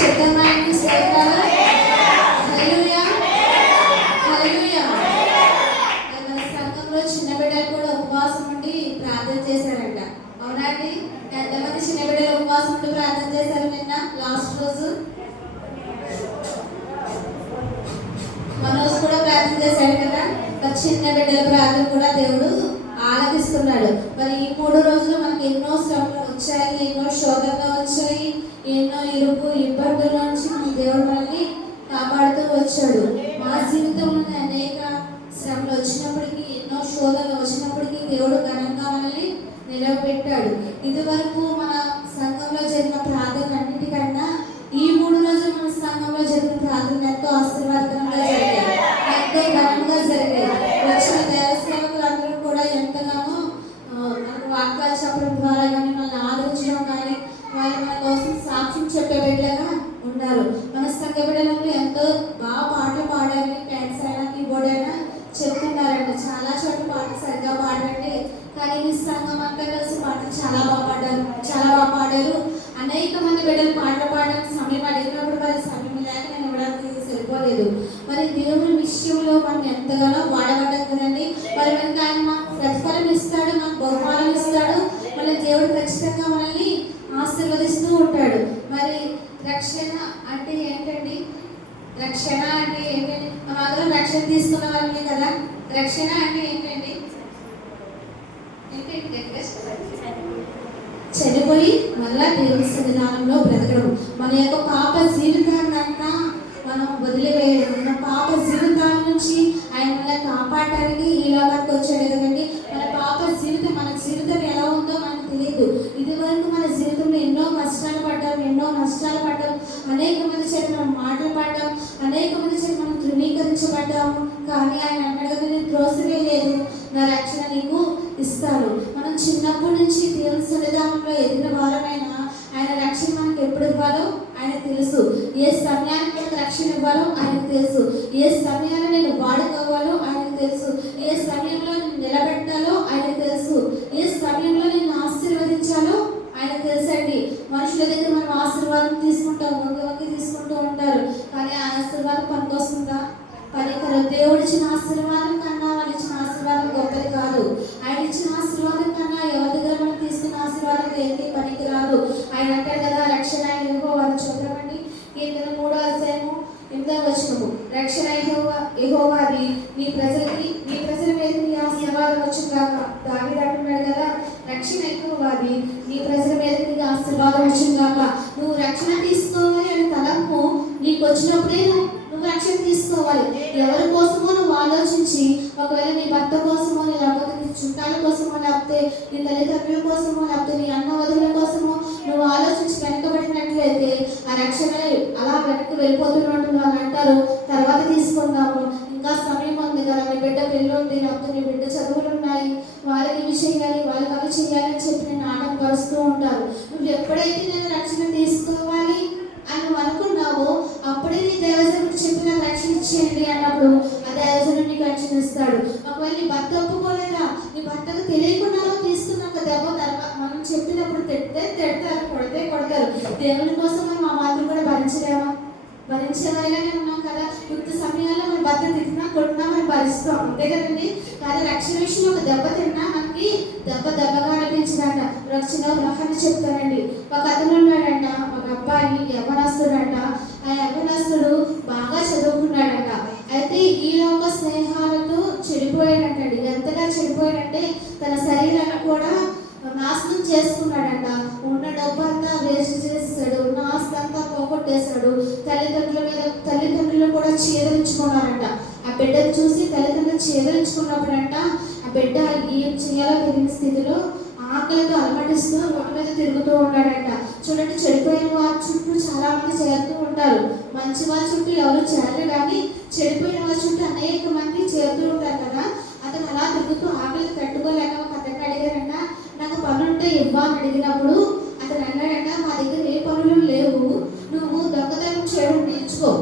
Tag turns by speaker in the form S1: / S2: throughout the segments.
S1: చెప్తామండి స్తోత్రాలు హల్లెలూయా హల్లెలూయా సంఘంలో చిన్న బిడ్డలు కూడా ఉపవాసం ఉండి ప్రార్థన చేశారంట అవునండి ఎంతమంది చిన్న బిడ్డలు ఉపవాసం ఉండి ప్రార్థన చేశారు నిన్న లాస్ట్ రోజు మనోజ్ కూడా ప్రార్థన చేశాడు కదా మరి చిన్న బిడ్డల ప్రార్థన కూడా దేవుడు ఆలకిస్తున్నాడు మరి ఈ మూడు రోజులు మనకి ఎన్నో శ్రమలు వచ్చాయి ఎన్నో శోధనలు వచ్చాయి. ఎన్నో ఇరుపు ఇబ్బందుల నుంచి మన దేవుడు మనల్ని కాపాడుతూ వచ్చాడు. మా జీవితంలో అనేక శ్రమలు వచ్చినప్పటికీ ఎన్నో శోధనలు వచ్చినప్పటికీ దేవుడు ఘనంగా మనల్ని నిలబెట్టాడు ఇదివరకు మన సంఘంలో జరిగిన ప్రార్థన అన్నిటికన్నా ఈ మూడు రోజులు మన సంఘంలో జరిగిన ప్రార్థన ఎంతో ఆశీర్వాదకరంగా జరిగాయి ఎంతో ఘనంగా జరిగాయి వచ్చిన దేవసేవకులు అందరూ కూడా ఎంతగానో ఆ, మనకు వాక్యాలు చెప్పడం ద్వారా కానీ మనల్ని ఆదరించడం కానీ వాళ్ళు మన కోసం సాక్ష్యం చెప్పే బిడ్డలుగా ఉన్నారు మన సంఘ బిడ్డలకు ఎంతో బాగా పాటలు పాడారని డ్యాన్స్ అయినా కీబోర్డ్ అయినా చెప్తున్నారండి చాలా చోట్ల పాటలు సరిగ్గా పాడండి కానీ మీ సంఘం అంతా కలిసి పాటలు చాలా బాగా పాడారు చాలా బాగా పాడారు అనేక మంది బిడ్డలు పాటలు పాడడానికి సమయం అడిగినప్పుడు మరి సమయం లేక నేను ఇవ్వడానికి సరిపోలేదు మరి దేవుని విషయంలో మనం ఎంతగానో వాడబడ్డాం కదండి మరి మనకి ఆయన మాకు ప్రతిఫలం ఇస్తాడు మనకు బహుమానం ఇస్తాడు. మళ్ళీ దేవుడు ఖచ్చితంగా మనల్ని ఆశీర్వదిస్తూ ఉంటాడు. మరి రక్షణ అంటే ఏంటండి? రక్షణ అంటే ఏంటండి? మనందరం రక్షణ తీసుకున్న వాళ్ళమే కదా. రక్షణ అంటే ఏంటండి? చనిపోయి మళ్ళా దేవుని సన్నిధానంలో బ్రతకడం. మన యొక్క పాప జీవితాన్ని అంతా మనం వదిలివేయడం. మన పాప జీవితం ఆయన కాపాడటానికి ఈ లోకానికి వచ్చాడు కదండి. మన పాప జీవితం మన జీవితం ఎలా ఉందో మనకు తెలియదు ఇదివరకు మన జీవితంలో ఎన్నో కష్టాలు పడ్డాం ఎన్నో నష్టాలు పడ్డాం. అనేక మంది చేత మనం మాటలు పడ్డాం అనేక మంది చేత మనం ధృవీకరించబడ్డాము కానీ ఆయన అన్నాడు కదా నేను త్రోసివే లేదు. నా రక్షణ నీకు ఇస్తాను. మనం చిన్నప్పటి నుంచి దేవుని సన్నిధానంలో ఎదిగిన వారమైనా ఆయన రక్షణ మనకు ఎప్పుడు ఇవ్వాలో ఆయన తెలుసు. ఏ సమయానికి రక్షణ ఇవ్వాలో ఆయనకు తెలుసు. ఏ సమయానికి నేను వాడుకోవాలో ఆయనకు తెలుసు ఏ సమయంలో నేను నిలబెట్టాలో ఆయనకు తెలుసు ఏ సమయంలో నేను ఆశీర్వదించాలో ఆయనకు తెలుసండి మనుషుల దగ్గర మనం ఆశీర్వాదం తీసుకుంటాం వంగి వంగి తీసుకుంటూ ఉంటారు కానీ ఆ ఆశీర్వాదం పనికొస్తుందా పనికరు దేవుడు ఇచ్చిన ఆశీర్వాదం కన్నా వాళ్ళు ఇచ్చిన ఆశీర్వాదం గొప్పది కాదు ఆయన ఇచ్చిన ఆశీర్వాదం కన్నా ఎవరి దగ్గర మనం తీసుకున్న ఆశీర్వాదం ఏంటి పనికి రాదు ఆయన అంటారు కదా రక్షణ ఏవో వారు చెప్పమండి కీర్తన మూడో అధ్యాయము ఎనిమిదో వచనము రక్షణ యెహోవాది నీ ప్రజలకి నీ ప్రజల మీద నీ ఆశీర్వాదం వచ్చిన కాక దావిది అంటున్నాడు కదా రక్షణ యెహోవాది నీ ప్రజల మీద నీ ఆశీర్వాదం వచ్చిన కాక నువ్వు రక్షణ తీసుకోవాలి అనే తలంపు నీకు వచ్చినప్పుడే నువ్వు నువ్వు రక్షణ తీసుకోవాలి ఎవరి కోసమో నువ్వు ఆలోచించి ఒకవేళ నీ భర్త కోసమో నీ లేకపోతే నీ చుట్టాల కోసమో లేకపోతే నీ తల్లిదండ్రుల కోసమో లేకపోతే నీ అన్న వదిన కోసమో నువ్వు ఆలోచించి వెనకబడినట్లయితే ఆ రక్షణ అలా వెనక్కి వెళ్ళిపోతున్నట్టు వాళ్ళు అంటారు తర్వాత తీసుకుందాము ఇంకా సమయం ఉంది కదా నీ బిడ్డ పెళ్ళి ఉంది లేకపోతే నీ బిడ్డ చదువులు ఉన్నాయి వాళ్ళకి ఇవి చేయాలి వాళ్ళకి అవి చేయాలని చెప్పి నేను ఆటం ఉంటారు. నువ్వు ఎప్పుడైతే నేను రక్షణ తీసుకోవాలి అని నువ్వు అనుకున్నావో అప్పుడే నీ దేవజనుడు చెప్పిన రక్షణ ఇచ్చేయండి అన్నప్పుడు ఆ దేవజనుడు నీకు రక్షణ ఇస్తాడు ఒకవేళ నీ భర్త ఒప్పుకోలేదా నీ భర్తకు తెలియకుండా తీసుకున్నాక దెబ్బ తర్వాత మనం చెప్పినప్పుడు తిడితే తిడతారు కొడితే కొడతారు దేవుని కోసం మనం ఆ మాత్రం కూడా భరించలేమా భరించేవారిగానే ఉన్నాం కదా యుద్ధ సమయాల్లో మన భర్త తిట్టినా కొట్టినా మనం భరిస్తాం అంతే కదండి కానీ రక్షణ విషయం ఒక దెబ్బ తిన్నా మనకి దెబ్బ దెబ్బగా అనిపించదంట ఒక చిన్న ఉదాహరణ చెప్తానండి ఒక అతను ఉన్నాడంట ఒక అబ్బాయి యవనస్తుడంట ఆ యవనస్తుడు బాగా చదువుకున్నాడంట అయితే ఈ లోక స్నేహాలతో చెడిపోయాడంటండి చెడిపోయాడంటే తన శరీరాన్ని కూడా నాశనం చేసుకున్నాడంట. ఉన్న డబ్బు అంతా వేస్ట్ చేసేసాడు. ఉన్న ఆస్తి అంతా పోగొట్టేశాడు. తల్లిదండ్రుల మీద తల్లిదండ్రులు కూడా చేదరించుకున్నారంట. ఆ బిడ్డను చూసి తల్లిదండ్రులు చేదరించుకున్నప్పుడంట ఆ బిడ్డ ఏం చేయాలో తెలియని స్థితిలో ఆకలితో అలమటిస్తూ రోడ్డు మీద తిరుగుతూ ఉన్నాడంట. చూడండి చెడిపోయిన వారి చుట్టూ చాలా మంది చేరుతూ ఉంటారు. మంచి వారి చుట్టూ ఎవరు చేరరు కానీ చెడిపోయిన వారి చుట్టూ అనేక మంది చేరుతూ ఉంటారు కదా. అతను అలా తిరుగుతూ ఆకలి తట్టుకోలేక ఒక అతను అడిగారంట నాకు పనుంటే అని అడిగినప్పుడు అతను అన్నాడంట మా దగ్గర ఏ పనులు లేవు నువ్వు దొంగతనం చేయడం నేర్చుకో.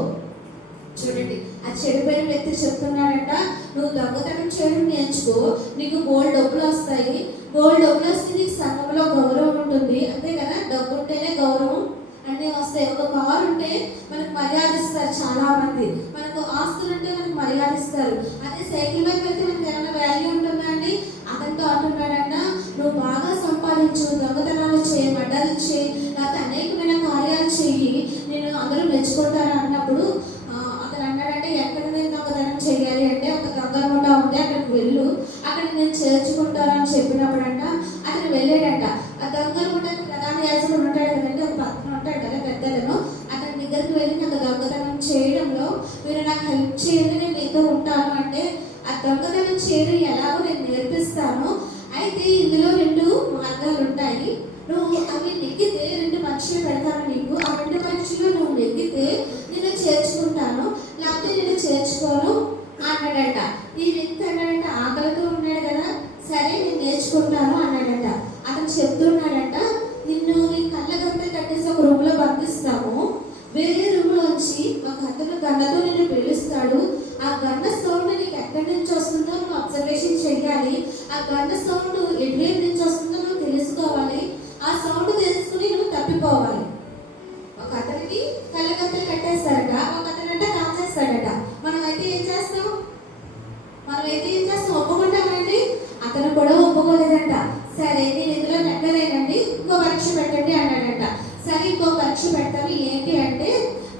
S1: చూడండి ఆ చెడిపోయిన వ్యక్తి చెప్తున్నాడంట నువ్వు దొంగతనం చేయడం నేర్చుకో నీకు గోల్డ్ డబ్బులు వస్తాయి గోల్డ్ డబ్బులు వస్తే నీకు సంఘంలో గౌరవం ఉంటుంది అంతే కదా డబ్బు ఉంటేనే గౌరవం అన్నీ వస్తాయి వస్తాయి ఒక కారు ఉంటే మనకు మర్యాద ఇస్తారు చాలా మంది మనకు ఆస్తులు ఉంటే మనకు మర్యాద ఇస్తారు అదే సైకిల్ మీద వెళ్తే మనకి ఏమైనా వాల్యూ ఉంటుందా అండి అతనితో అంటున్నాడంట నువ్వు బాగా సంపాదించు దొంగతనాలు చేయి మడ్డలు చేయి లేకపోతే అనేకమైన కార్యాలు చెయ్యి నేను అందరూ మెచ్చుకుంటారు అన్నప్పుడు ఆ, అతను అన్నాడంటే ఎక్కడ నేను దొంగతనం చేయాలి అంటే ఒక దొంగల ముఠ ఉంది అక్కడికి వెళ్ళు అక్కడ నేను చేర్చుకుంటాను అని చెప్పినప్పుడంట అతను వెళ్ళాడంట ఆ దొంగలు ముఠకు ప్రధాన యాజకుడు ఉంటాడు కదండి ఒక పక్కన ఉంటాడు కదా పెద్దలను అతని దగ్గరికి వెళ్ళి నాకు దొంగతనం చేయడంలో మీరు నాకు హెల్ప్ చేయండి నేను మీతో ఉంటాను అంటే ఆ దొంగతనం చేయడం ఎలా నేను నేర్పిస్తాను అయితే ఇందులో రెండు మార్గాలు ఉంటాయి నువ్వు అవి నెగ్గితే రెండు పక్షులు పెడతాను నీకు ఆ రెండు పక్షులు నువ్వు నెగ్గితే నేను చేర్చుకుంటాను లేకపోతే నేను చేర్చుకోను అన్నాడట ఈ వ్యక్తి అన్నాడంట ఆకలితో ఉన్నాడు కదా సరే నేను నేర్చుకుంటాను అన్నాడట అతను చెప్తున్నాడట నిన్ను నీ కళ్ళ గంటలు కట్టేసి ఒక రూమ్లో బంధిస్తాము వేరే రూమ్ లోంచి ఒక అతను గన్నతో నిన్ను పిలుస్తాడు ఆ గన్న సౌండ్ నీకు ఎక్కడి నుంచి వస్తుందో నువ్వు అబ్జర్వేషన్ చేయాలి ఆ గన్న సౌండ్ ఎటువైపు నుంచి వస్తుందో నువ్వు తెలుసుకోవాలి ఆ సౌండ్ తెలుసుకుని నువ్వు తప్పిపోవాలి ఒక అతనికి కళ్ళగంతలు కట్టేస్తాడట ఒక అతను అంటే కాచేస్తాడట మనం అయితే ఏం చేస్తాం మనం అయితే ఏం చేస్తాం ఒప్పుకుంటామండి అతను కూడా ఒప్పుకోలేదంట సరే నేను ఇందులో నెగ్గలేనండి ఇంకో పరీక్ష పెట్టండి అన్నాడంట సరే ఇంకో పరీక్ష పెడతాను ఏంటి అంటే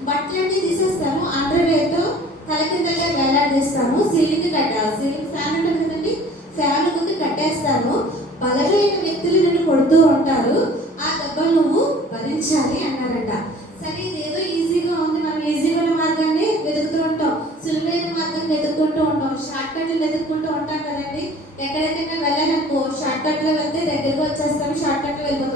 S1: బట్టలన్నీ తీసేస్తాను అండర్వేర్తో తల కిందగా వేలాడదీస్తాను సీలింగ్ కట్టాలి సీలింగ్ ఫ్యాన్ ఉంటుంది కదండి ఫ్యాన్ ముందు కట్టేస్తాను బలమైన వ్యక్తులు నిన్ను కొడుతూ ఉంటారు ఆ దెబ్బలు నువ్వు భరించాలి అన్నారంట సరే ఇదేదో ఈజీగా ఉంది మనం ఈజీగా ఉన్న మార్గాన్ని వెతుకుతూ ఉంటాం సులువైన మార్గాన్ని వెతుక్కుంటూ ఉంటాం షార్ట్ కట్లు వెతుక్కుంటూ ఉంటాం కదండి. ఎక్కడెక్కడైనా వెళ్ళాలనుకో షార్ట్ కట్లో వెళ్తే దగ్గరకు వచ్చేస్తాం షార్ట్ కట్లో వెళ్ళిపోతాం.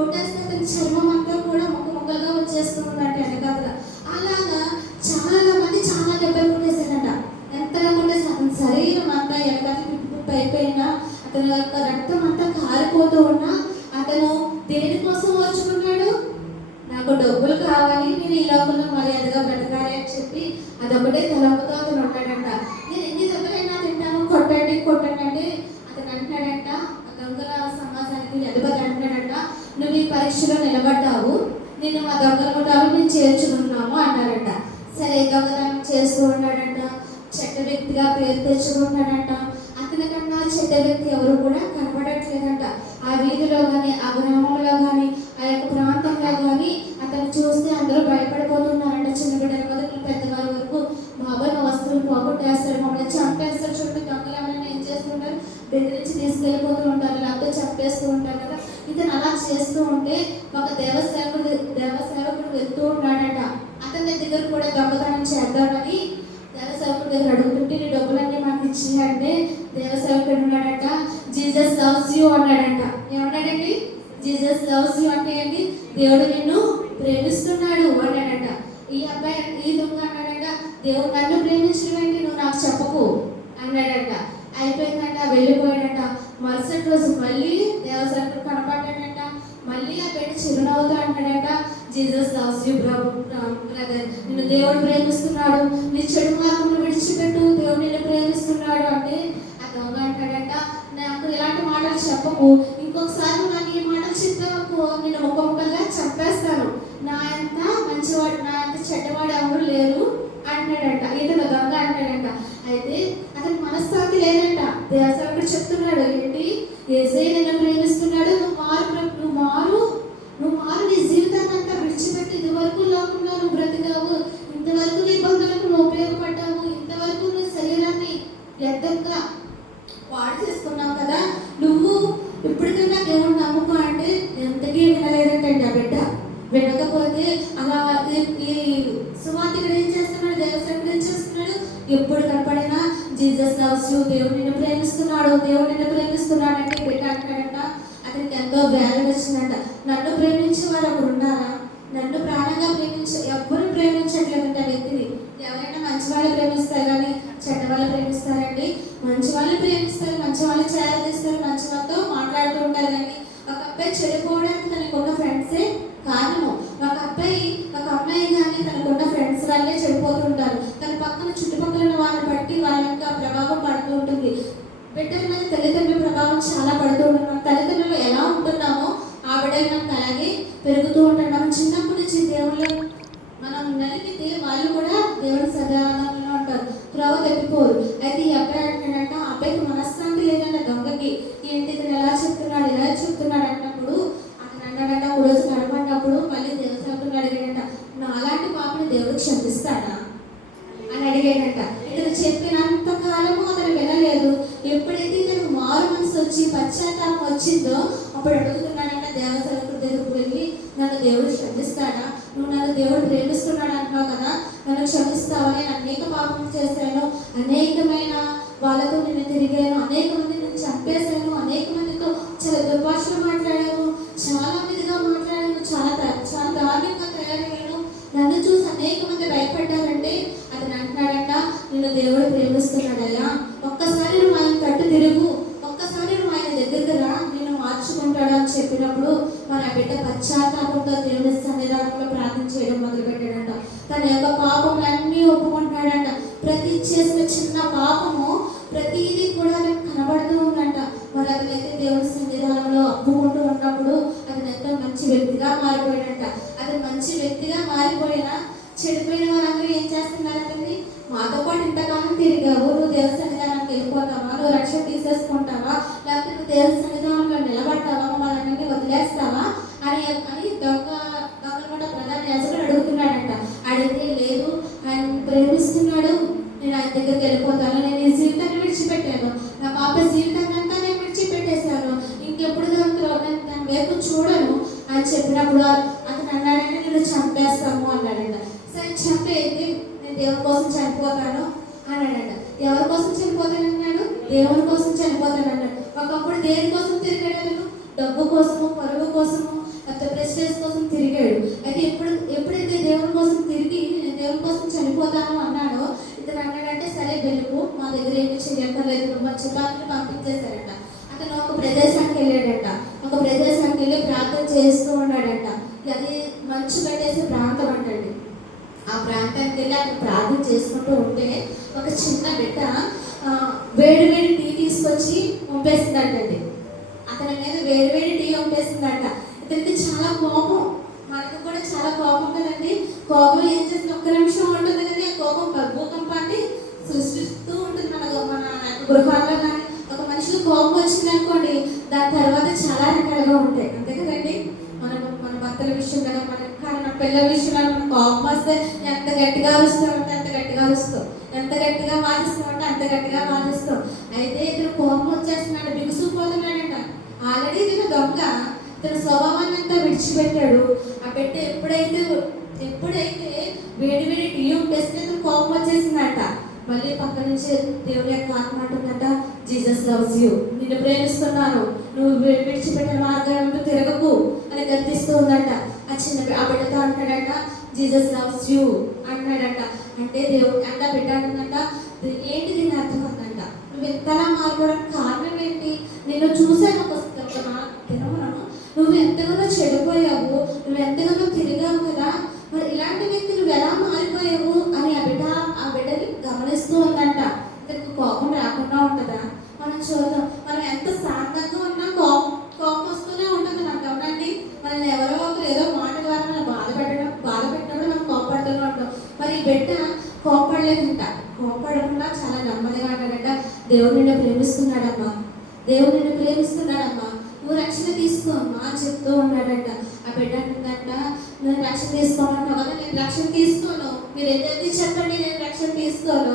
S1: కొట్టేస్తే అతని చర్మం అంతా కూడా ఒక మొక్కలుగా వచ్చేస్తూ ఉందంట వెనకాతల అలాగా చాలా మంది చాలా దెబ్బలు కొట్టేశాడంట ఎంతగా కొట్టేసి అతని శరీరం అంతా వెనకాతల పిప్పి అయిపోయినా అతని యొక్క రక్తం అంతా కారిపోతూ ఉన్నా అతను దేనికోసం వచ్చుకున్నాడు నాకు డబ్బులు కావాలి నేను ఈ లోకంలో మర్యాదగా బ్రతకాలి అని చెప్పి అదొకటే తలంపుతో అతను ఉంటాడంట నేను ఎన్ని దెబ్బలైనా తింటాను కొట్టండి కొట్టండి అంటే అతను అంటాడంట ఆ దొంగల సమాజానికి అధిపతి అంటాడంట నువ్వు ఈ పరీక్షలో నిలబడ్డావు నేను మా దొంగల ముఠాలు మేము చేర్చుకున్నాము అన్నారంట సరే దొంగతనం చేస్తూ ఉన్నాడంట చెడ్డ వ్యక్తిగా పేరు తెచ్చుకుంటాడంట అతని కన్నా చెడ్డ వ్యక్తి ఎవరు కూడా కనపడట్లేదంట. ఆ వీధిలో కానీ ఆ గ్రామంలో కానీ ఆ యొక్క ప్రాంతంలో కానీ అతను చూస్తే అందరూ భయపడిపోతున్నారంట చిన్న బిడ్డల మొదలు పెద్దవారి వరకు. బాబాయ్ మా వస్తువులు పోగొట్టేస్తారు మమ్మల్ని చంపేస్తారు చూడండి దొంగలు ఏం చేస్తుంటారు? బెదిరించి తీసుకెళ్ళిపోతూ ఉంటారు లేకపోతే చంపేస్తూ ఉంటారు కదా. ఇతను అలా చేస్తూ ఉంటే ఒక దేవసేవకుడు దేవసేవకుడు వెళ్తూ ఉన్నాడట. అతని దగ్గర కూడా దొంగతనం చేద్దామని దేవసేవకుడు దగ్గర అడుగుతుంటే నీ డబ్బులన్నీ మాకు ఇచ్చి అంటే దేవసేవకుడు ఉన్నాడట జీసస్ లవ్స్ యూ అన్నాడంట. ఏమన్నాడండి? జీసస్ లవ్స్ యూ అంటే ఏంటి? దేవుడు నిన్ను ప్రేమిస్తున్నాడు అన్నాడంట. ఈ అబ్బాయి ఈ దొంగ అన్నాడంట దేవుడు నన్ను ప్రేమించడం ఏంటి? నువ్వు నాకు చెప్పకు అన్నాడంట. అయిపోయిందంట వెళ్ళిపోయాడంట. మరుసటి రోజు మళ్ళీ దేవసేవకుడు కనపడ్డాడంట. మళ్ళీ ఆ బిడ్డ చిరునవ్వుతో అంటాడంట జీసస్ లవ్స్ యూ బ్రదర్ నిన్ను దేవుడు ప్రేమిస్తున్నాడు. నీ చెడు మార్గంలో విడిచిపెట్టు దేవుడు నిన్ను ప్రేమిస్తున్నాడు అంటే దొంగ అంటాడంట నాకు ఇలాంటి మాటలు చెప్పకు. ఇంకొకసారి నువ్వు నాకు ఈ మాటలు చెప్పావనుకో నేను ఒక్కొక్కగా చెప్పేస్తాను నా ఎంత మంచివాడు నా ఎంత చెడ్డవాడు ఎవరు లేరు అంటాడంట ఇతను దొంగ అంటాడంట అయితే అతని మనశ్శాంతి లేదంట. దేవసేవకుడు చెప్తున్నాడు ఏంటి? ఏసై నిన్ను ప్రేమిస్తున్నాడు. నువ్వు మారు నువ్వు మారు నువ్వు మారు నీ జీవితం అంతా విడిచిపెట్టి ఇదివరకు లోకంలో నువ్వు బ్రతికావు ఇంతవరకు నీ బంధువులకు నువ్వు ఉపయోగపడ్డావు ఇంతవరకు నీ శరీరాన్ని వ్యర్థంగా పాడు చేసుకున్నావు కదా నువ్వు ఇప్పటికైనా దేవుడు నమ్ముకో అంటే ఎంతకీ వినలేదంటండి ఆ బిడ్డ వినకపోతే అలా ఈ- ఈ సువార్తికుడు ఏం చేస్తున్నాడు దేవసేనుడు ఏం చేస్తున్నాడు ఎప్పుడు కనపడినా జీసస్ లవ్స్ యూ దేవుడు నిన్ను ప్రేమిస్తున్నాడు దేవుడు నిన్ను ప్రేమిస్తున్నాడు అంటే ఈ బిడ్డ అంటాడంట అతనికి ఎంతో వేదన వచ్చిందంట నన్ను ప్రేమించే వారు ఒకరు ఉన్నారా ప్రేమిస్తారు కానీ చెడ్డ వాళ్ళు ప్రేమిస్తారండి మంచి వాళ్ళు ప్రేమిస్తారు మంచి వాళ్ళు చేరదీస్తారు మంచి వాళ్ళతో మాట్లాడుతూ ఉంటారు కానీ ఒక అబ్బాయి చెడిపోవడానికి తనకున్న ఫ్రెండ్సే కారణం. ఒక అబ్బాయి ఒక అమ్మాయి కానీ తనకున్న ఫ్రెండ్స్ వల్లే చెడిపోతుంటారు. తన పక్కన చుట్టుపక్కల ఉన్న వాళ్ళని బట్టి వాళ్ళ యొక్క ప్రభావం పడుతూ ఉంటుంది. బిడ్డల మీద తల్లిదండ్రుల ప్రభావం చాలా పడుతూ ఉంటుంది మన తల్లిదండ్రులు ఎలా ఉంటున్నామో ఆ బిడ్డలు మనకు అలాగే పెరుగుతూ ఉంటారు మనం చిన్నప్పటి నుంచి దేవుళ్ళు మనం నలిపితే వాళ్ళు కూడా దేవుడి సదానంలో ఉంటారు త్రోవ తప్పిపోరు అయితే ఈ అబ్బాయి అంటాడంట ఆ అబ్బాయికి మనశ్శాంతి లేదంట దొంగకి ఏంటి ఇతను ఎలా చెప్తున్నాడు ఎలా చెప్తున్నాడు అన్నప్పుడు అతను అన్నాడంట ఒక రోజు కనబడినప్పుడు మళ్ళీ దేవుడు సభ్యులు అడిగాడంట నా అలాంటి పాపని దేవుడు క్షమిస్తాడా అని అడిగాడంట ఇతను చెప్పినంత కాలము అతను వినలేదు ఎప్పుడైతే ఇతను మారు మనసు వచ్చి పశ్చాత్తాపం వచ్చిందో అప్పుడు అడుగుతున్నాడంట దేవసరకు దగ్గరకు వెళ్ళి నన్ను దేవుడు క్షమిస్తాడా? నువ్వు నన్ను దేవుడు ప్రేమిస్తున్నాడు అంటున్నావు కదా? నన్ను క్షమిస్తావా నేను అనేక పాపం చేశాను అనేకమైన వాళ్ళతో నేను తిరిగాను అనేక మంది నేను చంపేశాను అనేక మందితో చాలా దుర్భాషలు మాట్లాడాను చాలా విధిగా మాట్లాడాను చాలా ద- చాలా దారుణంగా తయారయ్యాను నన్ను చూసి అనేక మంది భయపడ్డారంటే అతను అంటున్నాడంట నిన్ను దేవుడు ప్రేమిస్తున్నాడయ్యా ఒక్కసారి నువ్వు ఆయన తట్టు తిరుగు ఒక్కసారి నువ్వు ఆయన దగ్గరికి రా నేను మార్చుకుంటాడు అని చెప్పినప్పుడు మన బిడ్డ పశ్చాత్తాపంతో దేవుని సన్నిధానంలో ప్రార్థన చేయడం మొదలు పెట్టాడంట తన యొక్క పాపములన్నీ ఒప్పుకుంటున్నాడంట. ప్రతి చేసిన చిన్న పాపము ప్రతిదీ కూడా అతనికి కనబడుతూ ఉందంట. మరి అతనైతే దేవుని సన్నిధానంలో అప్పుకుంటూ ఉన్నప్పుడు అతను ఎంతో మంచి వ్యక్తిగా మారిపోయాడంట. అతను మంచి వ్యక్తిగా మారిపోయినా చెడిపోయిన వాళ్ళందరూ ఏం చేస్తున్నారంటే మాతో పాటు ఇంతకాలం తిరిగావు. నువ్వు దేవుని సన్నిధానానికి వెళ్ళిపోతావా? నువ్వు రక్షణ తీసేసుకుంటావా? లేకపోతే నువ్వు దేవుని సన్నిధానంలో నిలబడతావా వాళ్ళని వదిలేస్తావా అని అని దొంగ దొంగలు కూడా ప్రధాన యాజకుడు అడుగుతున్నాడంట అడిగితే లేదు ఆయన ప్రేమిస్తున్నాడు నేను ఆయన దగ్గరికి వెళ్ళిపోతాను నేను ఈ జీవితాన్ని విడిచిపెట్టాను నా పాప జీవితాన్ని అంతా నేను విడిచిపెట్టేశాను ఇంకెప్పుడు దాంట్లో నేను దాని వైపు చూడను అని చెప్పినప్పుడు అతను అన్నాడంటే నేను చంపేస్తాము అన్నాడంట. సరే చంపేది నేను దేవుని కోసం చనిపోతాను అన్నాడంట. ఎవరి కోసం చనిపోతాను అన్నాడు. దేవుని కోసం చనిపోతాను అన్నాడు. ఒకప్పుడు దేని కోసం తిరిగాడు అతను? డబ్బు కోసము పరుగు కోసము లేకపోతే ప్రెస్టేజ్ కోసం తిరిగాడు. అయితే ఎప్పుడు ఎప్పుడైతే దేవుని కోసం తిరిగి నేను దేవుని కోసం చనిపోతాను అన్నాడో ఇతను అన్నాడంటే సరే వెలుపు మా దగ్గర ఏమి చేయక్కర్లేదు. మా చెప్పాలని పంపించేశారంట అతను ఒక ప్రదేశానికి వెళ్ళాడంట. ఒక ప్రదేశానికి వెళ్ళి ప్రార్థన చేస్తూ ఉన్నాడంట. అది మంచు పెట్టేసే ప్రాంతం అంటండి. ఆ ప్రాంతానికి వెళ్ళి అక్కడ ప్రార్థన చేసుకుంటూ ఉంటే ఒక చిన్న బిడ్డ వేడి వేడి టీ తీసుకొచ్చి పంపేసిందంటండి అతని మీద వేడి వేడి టీ పంపేసిందంట ఇతనికి చాలా కోపం. మనకు కూడా చాలా కోపం కదండి. కోపం ఏం చేస్తుంది? ఒక్క నిమిషం ఉంటుంది కానీ ఆ కోపం. భూకంపాన్ని సృష్టిస్తూ ఉంటుంది మన మన గృహాల్లో కానీ కోపం వచ్చింది అనుకోండి దాని తర్వాత చాలా రకాలుగా ఉంటాయి. అంతే కదండి? మన మన భర్తల విషయంలో మన మన పిల్లల విషయంలో మన కోపం వస్తే ఎంత గట్టిగా అరుస్తామంటే అంత గట్టిగా అరుస్తాం. ఎంత గట్టిగా వాదిస్తామంటే అంత గట్టిగా వాదిస్తాం. అయితే ఇతను కోపం వచ్చేస్తున్నాడు బిగుసుకుపోతున్నాడంట. ఆల్రెడీ ఇతను దొంగ. తన స్వభావాన్ని అంతా విడిచిపెట్టాడు. ఆ పెట్ట ఎప్పుడైతే ఎప్పుడైతే వేడి వేడి టీ ఉంటేస్తే ఇతను కోపం వచ్చేసిందంట. మళ్ళీ పక్క నుంచి దేవుని యొక్క ఆత్మ అంటుందంట జీసస్ లవ్స్ యూ నిన్ను ప్రేమిస్తున్నాను. నువ్వు విడిచిపెట్టిన మార్గంలో తిరగకు అని గర్తిస్తూ ఉందంట. ఆ చిన్న ఆ బిడ్డతో అంటాడట జీసస్ లవ్స్ యూ అంటాడట అంటే దేవుడు అంట బిడ్డ అంటుందంట ఏంటి దీని అర్థం? అందంట నువ్వు ఎంతలా మారిపోవడానికి కారణం ఏంటి? నిన్ను చూశాను ఒక ఒక నువ్వు ఎంతగానో చెడిపోయావు. నువ్వు ఎంతగానో తిరిగావు కదా. మరి ఇలాంటి వ్యక్తి నువ్వు ఎలా మారిపోయావు అని ఆ బిడ్డ ఆ బిడ్డని గమనిస్తూ ఉందంట ఇతనికి కోపం రాకుండా ఉంటుందా? మనం చూద్దాం. మనం ఎంత శాంతంగా ఉన్నా కోపం కోపం వస్తూనే ఉంటుంది నాకు అవునండి. మనల్ని ఎవరో ఒకరు ఏదో మాట ద్వారా మనం బాధ పెట్టడం బాధ పెట్టినప్పుడు మనం కోపడుతూనే ఉంటాం. మరి ఈ బిడ్డ కోపడలేదంట. కోపడకుండా చాలా నెమ్మదిగా అంటాడంట దేవుడు నిన్ను ప్రేమిస్తున్నాడమ్మా. దేవుడు నిన్ను ప్రేమిస్తున్నాడమ్మా. నువ్వు రక్షణ తీసుకో అమ్మా అని చెప్తూ ఉన్నాడంట. ఆ బిడ్డ అంటుందంట నేను రక్షణ తీసుకోమంటావు కదా నేను రక్షణ తీసుకోను. మీరు ఎంత చెప్పండి నేను రక్షణ తీసుకోను.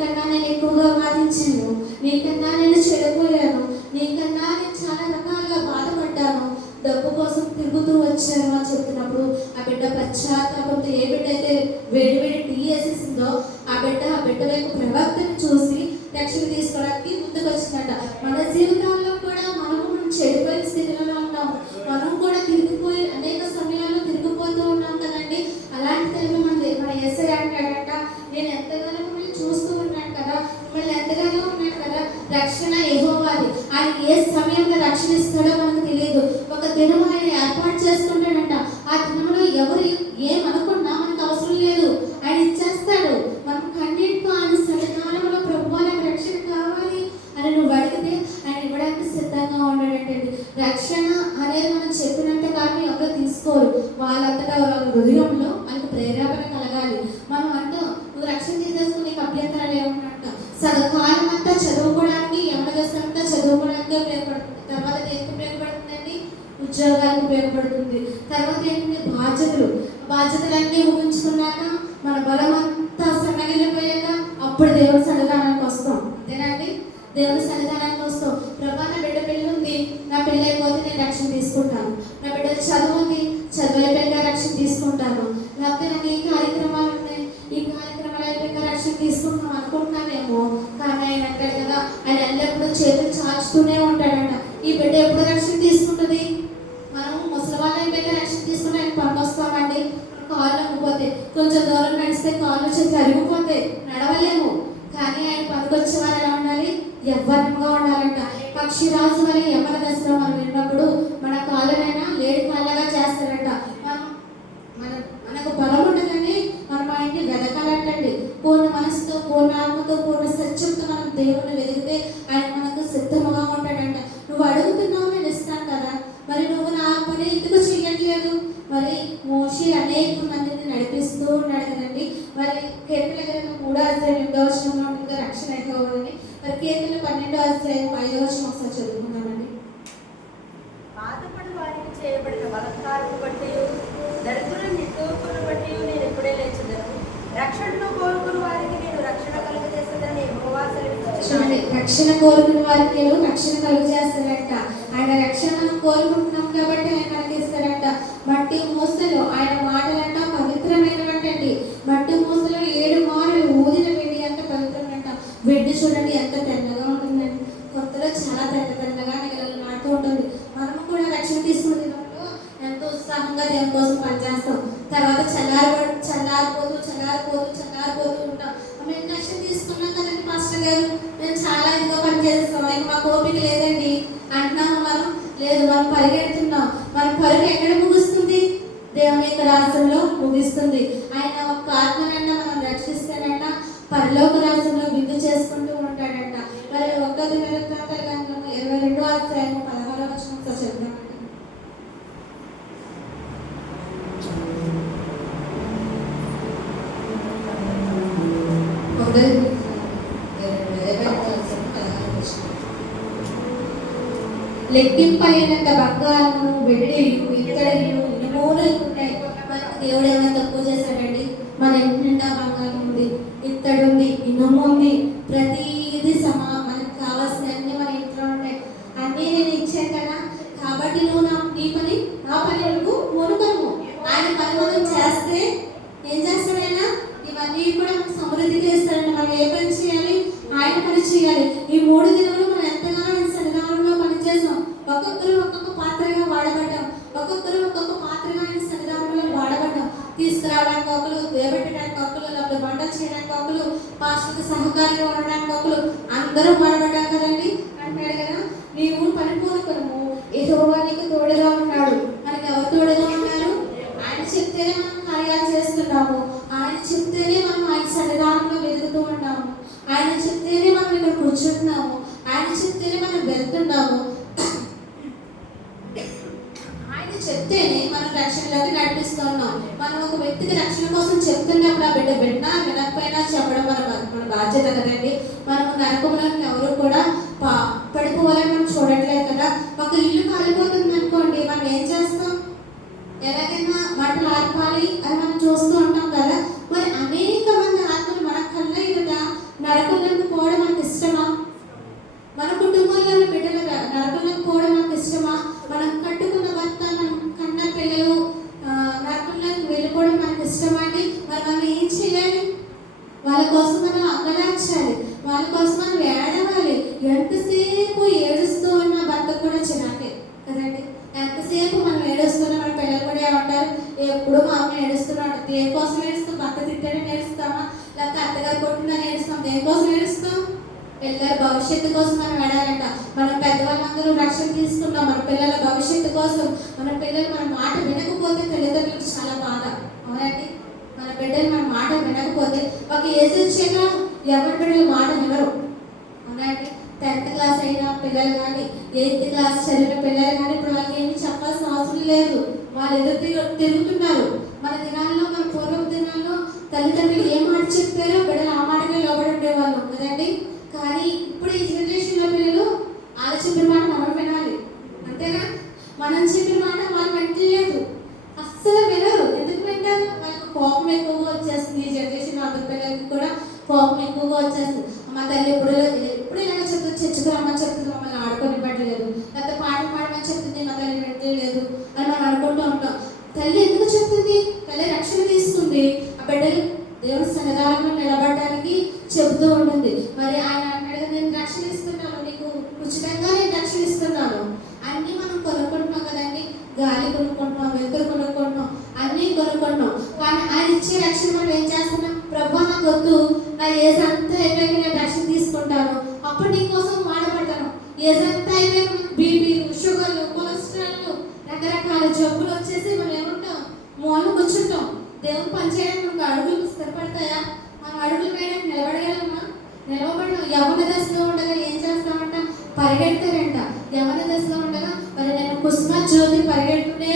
S1: నీకన్నా నేను ఎక్కువగా బాధించాను. నీకన్నా నేను చెడిపోయాను. నీకన్నా నేను చాలా రకాలుగా బాధపడ్డాను. డబ్బు కోసం తిరుగుతూ వచ్చాను అని చెప్తున్నప్పుడు ఆ బిడ్డ పశ్చాత్తాపంతో ఏ బిడ్డ అయితే వేడి టీ వేసేసిందో ఆ బిడ్డ ఆ బిడ్డ వైపు ప్రవర్తన చూసి రక్షణ తీసుకోవడానికి ముందుకు వచ్చిందంట మన జీవితాల్లో కూడా మనము మనం చెడిపోయిన స్థితిలో ఉన్నాము మనం కూడా తిరిగిపోయి అనేక సమయాల్లో తిరిగిపోతూ ఉన్నాం కదండి అలాంటి టైంలో మన మన ఎస్ఐ అంటాడంట నేను ఎంత ఆ దినంలో ఎవరు ఏమనుకున్నా మనకు అవసరం లేదు ఆయన ఇచ్చేస్తాడు మనం కన్నీటితో ఆయన సన్నిధానంలో ప్రభు నాకు రక్షణ కావాలి అని నువ్వు అడిగితే ఆయన ఇవ్వడానికి సిద్ధంగా ఉన్నాడంటండి రక్షణ అనేది మనం చెప్పినంత కాలం ఎవరు తీసుకోరు వాళ్ళంతటా వాళ్ళ హృదయంలో మనకు ప్రేరేపణ కలగాలి మనం అంటాం నువ్వు రక్షణ తీసేసుకుని నీకు అభ్యంతరాలు ఏమన్నట్టు అంతా చదువుకోవడానికి ఎంబదస్తం అంతా చదువుకోవడానికి ఉపయోగపడుతుంది. తర్వాత దేనికి ఉపయోగపడుతుందండి? ఉద్యోగాలకు ఉపయోగపడుతుంది. తర్వాత ఏంటంటే బాధ్యతలు. బాధ్యతలన్నీ ఊహించుకున్నాక మన బలం అంతా సన్నగిలిపోయాక అప్పుడు దేవుడి సన్నిధానానికి వస్తాం. అంతేనండి దేవుడి సన్నిధానానికి వస్తాం ప్రభా నా బిడ్డ పెళ్ళి ఉంది నా పెళ్ళి అయిపోతే నేను రక్షణ తీసుకుంటాను నా బిడ్డ చదువు ఉంది చదువు అయిపోయాక రక్షణ తీసుకుంటాను లేకపోతే నాకు ఈ కార్యక్రమాలు ఉన్నాయి ఈ కార్యక్రమాలు అయిపోయాక రక్షణ తీసుకుంటాం అనుకుంటున్నానేమో కానీ ఆయన అంటాడు కదా ఆయన ఎల్లప్పుడూ చేతులు చాచుతూనే ఉంటాడంట ఈ బిడ్డ ఎప్పుడు రక్షణ తీసుకుంటుంది మనం ముసలి వాళ్ళు అయిపోయాక రక్షణ తీసుకుంటే ఆయన పని వస్తామండి కాళ్ళు అమ్ముపోతే కొంచెం దూరం నడిస్తే కాళ్ళు చేతులు అరిగిపోతాయి నడవలేము. కానీ ఆయన పనికొచ్చే వారు ఎలా ఉండాలి? యవ్వనంగా ఉండాలంట. పక్షిరాజు వల్ల యవ్వన దశలో మనం విన్నప్పుడు మన కాళ్ళనైనా లేడి కాళ్ళగా చేస్తారంట. మనం మన మనకు బలం ఉండదని మనం ఆయన్ని వెదకాలంటండి. పూర్ణ మనసుతో పూర్ణ ఆత్మతో పూర్ణ సత్యంతో మనం దేవుని వెతికితే ఆయన మనకు సిద్ధముగా ఉంటాడంట. నువ్వు అడుగుతున్నావు నేను ఇస్తాను కదా. మరి నువ్వు నా పని ఎందుకు చేయట్లేదు మరి మోషి అనేక మంది నడిపిస్తూ ఉన్నాడు కదండి. మరి కీర్తన గ్రంథం మూడో అధ్యాయం ఎనిమిదో వచనంలో ఉంటుంది రక్షణ అయిపోవాలని మరి కీర్తన పన్నెండో అధ్యాయం ఐదో వచనం ఒకసారి చదువుకున్నామండి
S2: బాధపడి వారికి చేయబడిన బలత్కారం బట్టి దరిద్రుల నిట్టూర్పును బట్టి నేను ఎప్పుడే లేచదను రక్షణను కోరుకుని వారికి నేను రక్షణ కలుగజేస్తుందని
S1: చూడండి. రక్షణ కోరుకున్న వారికి నేను రక్షణ కలుగు చేస్తాడంట ఆయన రక్షణ మనం కోరుకుంటున్నాం కాబట్టి ఆయన మనకి ఇస్తాడంట. మట్టి మూసలు ఆయన మాటలంట పవిత్రమైనవంటండి మట్టి మూసలో ఏడు మారులు ఊదిన వెండి ఎంత పవిత్రమంట వెండి చూడండి ఎంత తెల్లగా ఉంటుందండి కొత్తలో చాలా తెల్ల తెల్లగా నాటుతూ ఉంటుంది మనము కూడా రక్షణ తీసుకున్న దినంలో ఎంతో ఉత్సాహంగా దేవుని కోసం పనిచేస్తాం. తర్వాత చల్లారి చల్లారిపోతూ చల్లారిపోతూ చల్లారిపోతూ ఉంటాం. మేము రక్షణ తీసుకున్నాం కదండి మాస్టర్ గారు? మేము చాలా ఎక్కువ పని చేస్తాం. ఇంకా మాకు ఓపిక లేదండి. అంటున్నాము మనం. లేదు మనం పరిగెడుతున్నాం. మన పరుగు ఎక్కడ ముగుస్తుంది? దేవుని యొక్క రాష్ట్రంలో ముగిస్తుంది. ఆయన ఒక ఆత్మనన్నా మనం రక్షిస్తానంట పరలోక రాష్ట్రంలో విందు చేసుకుంటూ ఉంటాడంట. మరి ఒక్క దిన ఇరవై రెండో అధ్యాయం పదహారో వచ్చిన ఒకసారి చెప్తామండి ఒకటి ఇరవై రెండో అధ్యాయం పదహారో వచనం. లెక్కింపలేనంత బంగారము వెండియు ఇత్తడియు ఇనుమూలు ఉంటాయి మనకు దేవుడు ఏమైనా తక్కువ చేశాడండి? మన ఇంటి నిండా బంగారం ఉంది ఇత్తడి ఉంది ఇనుము ఉంది ప్రతి సమా మనకు కావాల్సిన అన్ని మన ఇంట్లో ఉన్నాయి అన్నీ నేను ఇచ్చాను కదా కాబట్టి నువ్వు నా నీ పని నా పని వరకు మునుకము ఆయన పని మనం చేస్తే ఏం చేస్తాడు ఆయన ఇవన్నీ కూడా మనకు సమృద్ధిగా ఇస్తాడండి మనం ఏ పని చేయాలి ఆయన పని చేయాలి ఈ మూడు దినములు మనం ఎంతగానో ఆయన సన్నిధానంలో పనిచేసాం ఒక్కొక్కరు ఒక్కొక్క పాత్రగా వాడబడ్డాం ఒక్కొక్కరు ఒక్కొక్క పాత్రగా ఆయన సన్నిధానంలో వాడబడ్డాం తీసుకురావడానికి ఒకరు దేవెట్టడానికి ఒకరు లేకపోతే వంట చేయడానికి ఒకరు పాస్టర్కి సహకారంగా ఉండడానికి ఒకరు అందరం వాడబడ్డాం కదండి అంటున్నాడు కదా నీవు పరిపూర్ణకరము యెహోవా నీకు తోడుగా ఉన్నాడు మనకి ఎవరు తోడుగా ఉన్నారు ఆయన చెప్తేనే మనం కార్యాలు చేస్తున్నాము. ఆయన చెప్తేనే మనం ఆయన సన్నిధానంలో వెతుకుతూ ఉన్నాము. ఆయన చెప్తేనే మనం ఇక్కడ కూర్చుంటున్నాము. ఆయన చెప్తేనే మనం వెళ్తున్నాము. ఆయన చెప్తేనే మనం రక్షణలోకి నడిపిస్తున్నాం మనం ఒక వ్యక్తికి రక్షణ కోసం చెప్తున్నప్పుడు ఆ బిడ్డ విన్నా వినకపోయినా చెప్పడం మన మన బాధ్యత కదండి. మనం నరకంలోకి ఎవరు కూడా పడిపోవాలని మనం చూడట్లేదు కదా. ఒక ఇల్లు కాలిపోతుంది అనుకోండి మనం ఏం చేస్తాం ఎలాగైనా మంటలు ఆర్పాలి అని మనం చూస్తూ ఉంటాం కదా మరి అనేక మంది ఆత్మలు మన కళ్ళ ఎదుట నరకంలోకి పోవడం మనకి ఇష్టమా మన కుటుంబంలో బిడ్డలు నరకంలోకి పోవడం మనకి ఇష్టమా మనం కట్టుకున్న భర్త మనం కన్న పిల్లలు ఆ, నరకంలోకి వెళ్ళిపోవడం మనకి ఇష్టమా అండి మరి మనం ఏం చేయాలి వాళ్ళ కోసం మనం అంగలార్చాలి వాళ్ళ కోసం మనం ఏడవాలి ఎంతసేపు ఏడుస్తూ ఉన్న భర్త కూడా చిరాకే కదండి ఎంతసేపు మనం ఏడుస్తున్నా మన పిల్లలు కూడా ఏమంటారు ఎప్పుడు మా అమ్మ ఏడుస్తున్నాడు దేనికోసం ఏడుస్తాం భర్త తిట్టాడని ఏడుస్తామా లేకపోతే అత్తగారు కొట్టిందని ఏడుస్తాం దేనికోసం ఏడుస్తాం పిల్లల భవిష్యత్తు కోసం మనం ఏడాలంట మనం పెద్దవాళ్ళందరూ రక్షణ తీసుకున్నాం మన పిల్లల భవిష్యత్తు కోసం మన పిల్లలు మన మాట వినకపోతే తల్లిదండ్రులు మాట వినకపోతే ఒక ఏజ్ వచ్చాక ఎవరి బిడ్డలు మాట వినరు అవునండి టెన్త్ క్లాస్ అయిన పిల్లలు కానీ ఎయిత్ క్లాస్ చదివిన పిల్లలు కానీ ఇప్పుడు వాళ్ళకి ఏమి చెప్పాల్సిన అవసరం లేదు. వాళ్ళు ఎదురు తిరుగుతున్నారు. మన దినాల్లో మన పూర్వ దినాల్లో తల్లిదండ్రులు ఏ మాట చెప్పారో బిడ్డలు ఆ లోబడి ఉండేవాళ్ళం కదండి కానీ ఇప్పుడు ఈ జనరేషన్లో పిల్లలు వాళ్ళ చెప్పిన మాట మనం వినాలి అంతేనా మనం చెప్పిన మాట వాళ్ళు వింటలేదు అస్సలు వినరు ఎందుకు వింటారు వాళ్ళకి కోపం ఎక్కువగా వచ్చేస్తుంది ఈ జనరేషన్ అందరి పిల్లలకి కూడా కోపం ఎక్కువగా వచ్చేస్తుంది మా తల్లి ఎప్పుడు ఎప్పుడు ఇలాగ చెప్తుంది చర్చకు రమ్మని చెప్తుంది మమ్మల్ని ఆడుకోనివ్వట్లేదు లేకపోతే పాట పాడమని చెప్తుంది మా తల్లి వింటలేదు అని మనం అనుకుంటూ ఉంటాం తల్లి ఎందుకు చెప్తుంది తల్లి రక్షణ తీసుకుంది ఆ బిడ్డలు దేవుని సన్నిధానంలో నిలబడడానికి చెబుతూ ఉంటుంది. మరి ఆయన అన్నాడు నేను రక్షణ ఇస్తున్నాను నీకు ఉచితంగా నేను రక్షణ ఇస్తున్నాను. అన్నీ మనం కొనుక్కుంటున్నాం కదండి. గాలి కొనుక్కుంటున్నాం వెలుతురు కొనుక్కుంటున్నాం అన్నీ కొనుక్కుంటున్నాం. కానీ ఆయన ఇచ్చే రక్షణ మనం ఏం చేస్తున్నాం? ప్రభా నాకు వద్దు. నా ఏజంతా అంతా అయిపోయాక నేను రక్షణ తీసుకుంటాను. అప్పుడు నీ కోసం వాడబడతాను ఏజంతా అయిపోయాక బీపీలు షుగర్లు కొలెస్ట్రాల్ రకరకాల జబ్బులు వచ్చేసి మనం ఏముంటాం? మూలకొచ్చుంటాం దేవుని పనిచేయడానికి మనకు అడుగులు స్థిరపడతాయా మనం అడుగులు వేయడానికి నిలబడగలమా? నిలవబడడం యవన దశలో ఉండగా ఏం చేస్తామంట? పరిగెడతారంట. యవన దశలో ఉండగా మరి నేను కుసుమ జ్యోతి పరిగెడుతూనే